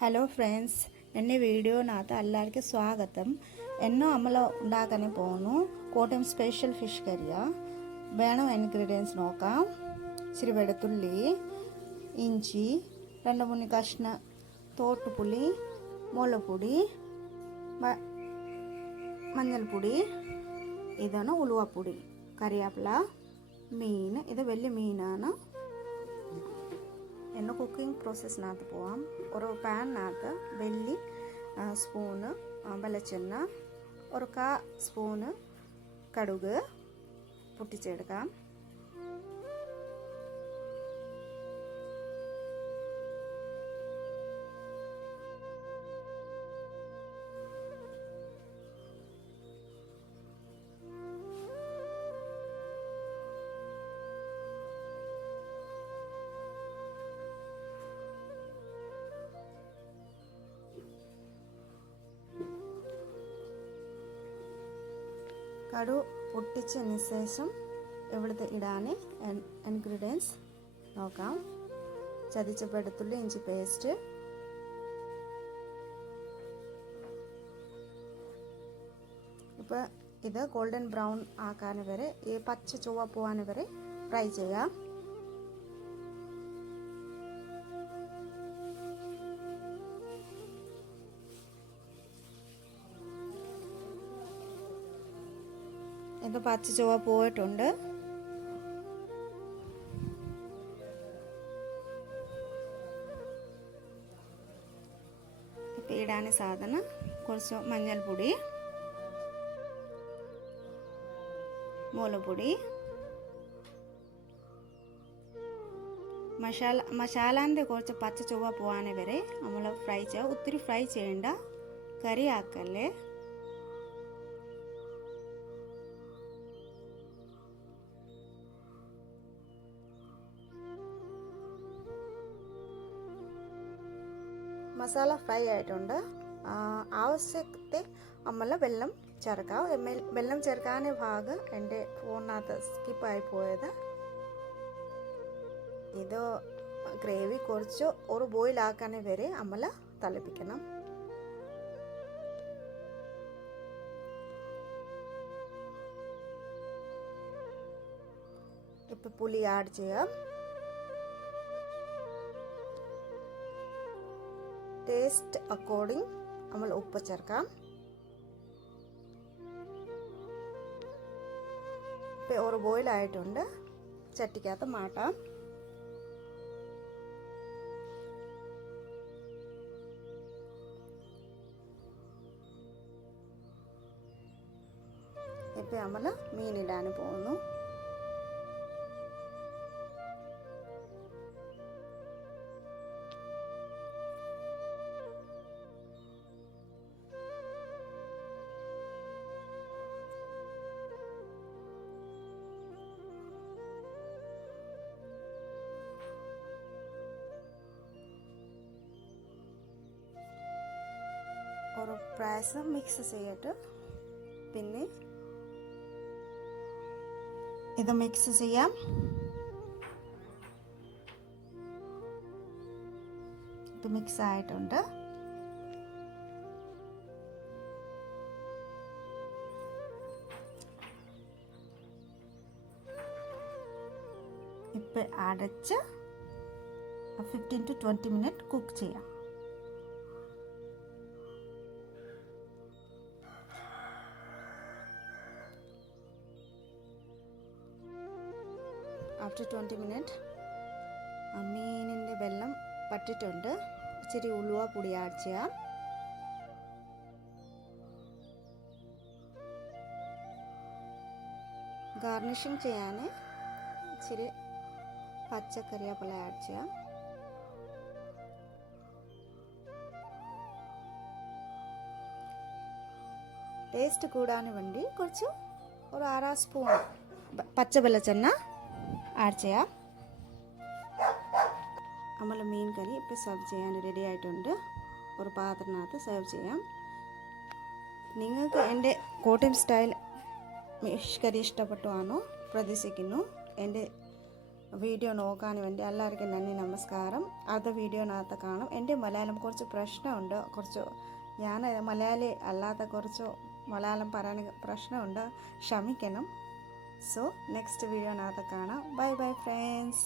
Hello friends, എൻ്റെ വീഡിയോനകത്ത് എല്ലാവർക്കും സ്വാഗതം. എന്നും നമ്മൾ ഉണ്ടാക്കാൻ പോകുന്നു കോട്ടയം സ്പെഷ്യൽ ഫിഷ് കറിയാണ്. വേണം ഇൻഗ്രീഡിയൻസ് നോക്കാം. ഇച്ചിരി വെളുത്തുള്ളി, ഇഞ്ചി, 2-3 കഷ്ണം തോട്ടുപുളി, മുളകുപൊടി, മഞ്ഞൾപ്പൊടി, ഇതാണ് ഉലുവപ്പൊടി, കറിവേപ്പില, മീൻ. ഇത് വലിയ മീനാണ്. എന്നെ കുക്കിംഗ് പ്രോസസ്സിനകത്ത് പോവാം. ഒരു പാനിനകത്ത് വലിയ സ്പൂണ് വെളിച്ചെണ്ണ, ഒരു 1/4 സ്പൂണ് കടുക് പൊട്ടിച്ചെടുക്കാം. കടു പൊട്ടിച്ചതിന് ശേഷം ഇവിടുത്തെ ഇടാൻ ഇൻഗ്രീഡിയൻസ് നോക്കാം. ചതച്ച വെളുത്തുള്ളി, ഇഞ്ചി പേസ്റ്റ്, ഇപ്പോൾ ഇത് ഗോൾഡൻ ബ്രൗൺ ആക്കാൻ വരെ, ഈ പച്ച ചുവ പോകാൻ വരെ ഫ്രൈ ചെയ്യാം. ഇത് പച്ച ചുവ പോയിട്ടുണ്ട്. ഇപ്പം ഇടാൻ സാധനം കുറച്ച് മഞ്ഞൾപ്പൊടി, മുളകുപൊടി, മസാലാൻ്റെ കുറച്ച് പച്ച ചുവ പോകാൻ വരെ നമ്മൾ ഫ്രൈ ചെയ്യുക. ഒത്തിരി ഫ്രൈ ചെയ്യണ്ട, കറി ആക്കല്ലേ. മസാല ഫ്രൈ ആയിട്ടുണ്ട്. ആവശ്യത്തെ നമ്മൾ വെള്ളം ചേർക്കാം. വെള്ളം ചേർക്കാൻ ഭാഗം എൻ്റെ ഫോണിനകത്ത് സ്കിപ്പായി പോയത്. ഇത് ഗ്രേവി കുറച്ച് ഒരു ബോയിൽ ആക്കാൻ വരെ നമ്മൾ തിളപ്പിക്കണം. ഇപ്പം പുളി ആഡ് ചെയ്യാം. ടേസ്റ്റ് അക്കോർഡിംഗ് നമ്മൾ ഉപ്പ് ചേർക്കാം. ഇപ്പം ഒരു ബോയിൽ ആയിട്ടുണ്ട്. ചട്ടിക്കകത്ത് മാറ്റാം. ഇപ്പം നമ്മൾ മീനിടാൻ പോകുന്നു. ഒരു പ്രാവശ്യം മിക്സ് ചെയ്തിട്ട് പിന്നെ ഇത് മിക്സ് ചെയ്യാം. ഇപ്പം മിക്സ് ആയിട്ടുണ്ട്. ഇപ്പം അടച്ച് 15 to 20 മിനിറ്റ് കുക്ക് ചെയ്യാം. ആഫ്റ്റർ 20 മിനിറ്റ് മീനിൻ്റെ വെള്ളം പറ്റിട്ടുണ്ട്. ഇച്ചിരി ഉലുവ പൊടി ആഡ് ചെയ്യാം. ഗാർണിഷിങ് ചെയ്യാൻ ഇച്ചിരി പച്ചക്കറിവേപ്പില ആഡ് ചെയ്യാം. ടേസ്റ്റ് കൂടാൻ വേണ്ടി കുറച്ച് ഒരു 1/2 സ്പൂൺ പച്ച വെളിച്ചെണ്ണ ആഡ് ചെയ്യാം. നമ്മൾ മീൻ കറി ഇപ്പോൾ സെർവ് ചെയ്യാൻ റെഡി ആയിട്ടുണ്ട്. ഒരു പാത്രത്തിനകത്ത് സെർവ് ചെയ്യാം. നിങ്ങൾക്ക് എൻ്റെ കോട്ടയം സ്റ്റൈൽ ഫിഷ് കറി ഇഷ്ടപ്പെട്ടുവാണോ പ്രതീക്ഷിക്കുന്നു. എൻ്റെ വീഡിയോ നോക്കാൻ വേണ്ടി എല്ലാവർക്കും നന്ദി നമസ്കാരം. അടുത്ത വീഡിയോനകത്ത് കാണും. എൻ്റെ മലയാളം കുറച്ച് പ്രശ്നമുണ്ട്, ഞാൻ മലയാളി അല്ലാത്ത കുറച്ച് മലയാളം പറയാൻ പ്രശ്നമുണ്ട്, ക്ഷമിക്കണം. സോ നെക്സ്റ്റ് വീഡിയോനകത്ത് കാണാം. Bye bye friends.